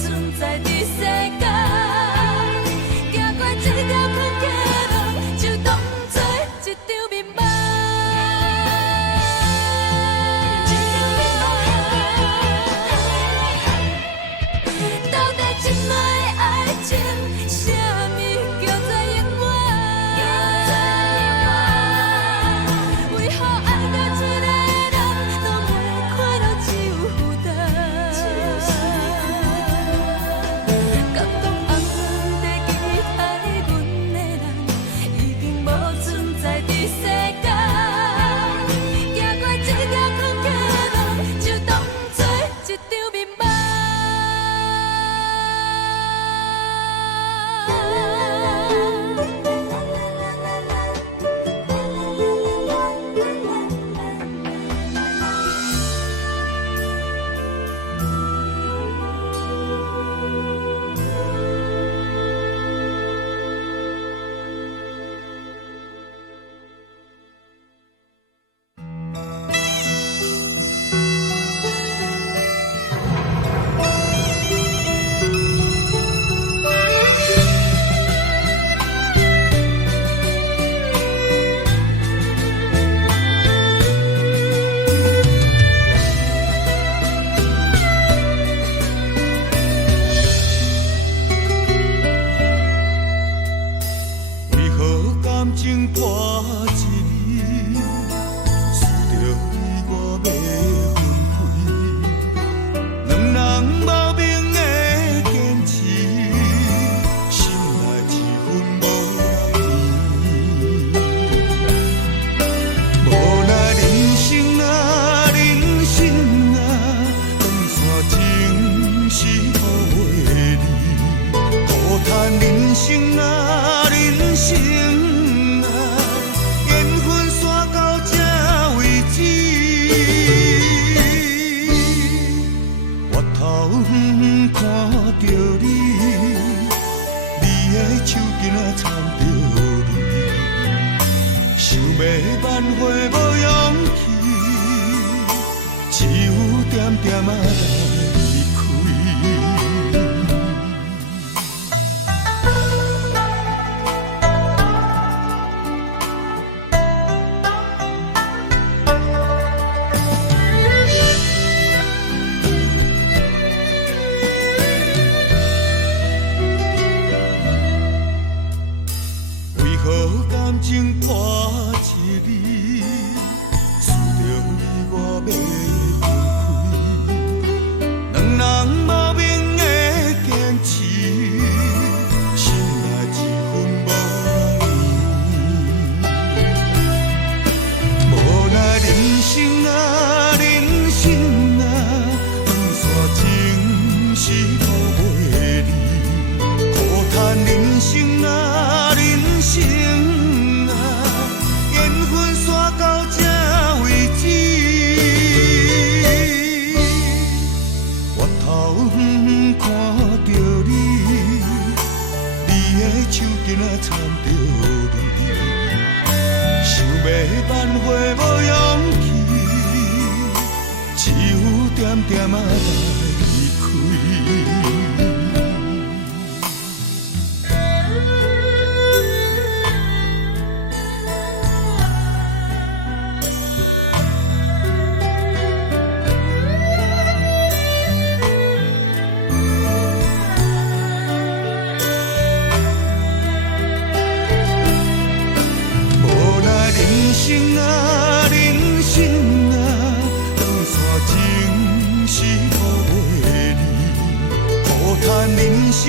存在伫世间。行过这条困街路，就当作一场迷梦。到底这摆的爱情，啥物叫做永远？为何爱到一个人，拢会看到只有负担？敢讲红地期待阮的人，已经无存在伫世间。行过这条困街路，就当作一场迷梦。为何感情破一字，输着伊我要分开？两人无明的坚持，心内一分无人知。无奈人生啊，人生啊，长线情是无袂离，孤叹人生啊，人生啊，缘分线到这为止。回头看着你，你的手巾仔掺着泪，想要挽回无勇气，只有点点仔来离开。为何感情破一字，输着伊我要分开？两人无明的坚持，心内一分无人知。无奈人生啊，人生啊，长线情是无袂离，孤叹人生啊，人生啊，缘分线到这为止。回头看着你，你的手巾仔掺着泪，想要挽回无勇气，只有点点仔来离开。无奈人生啊，人生啊，长线情是无袂离，孤叹人生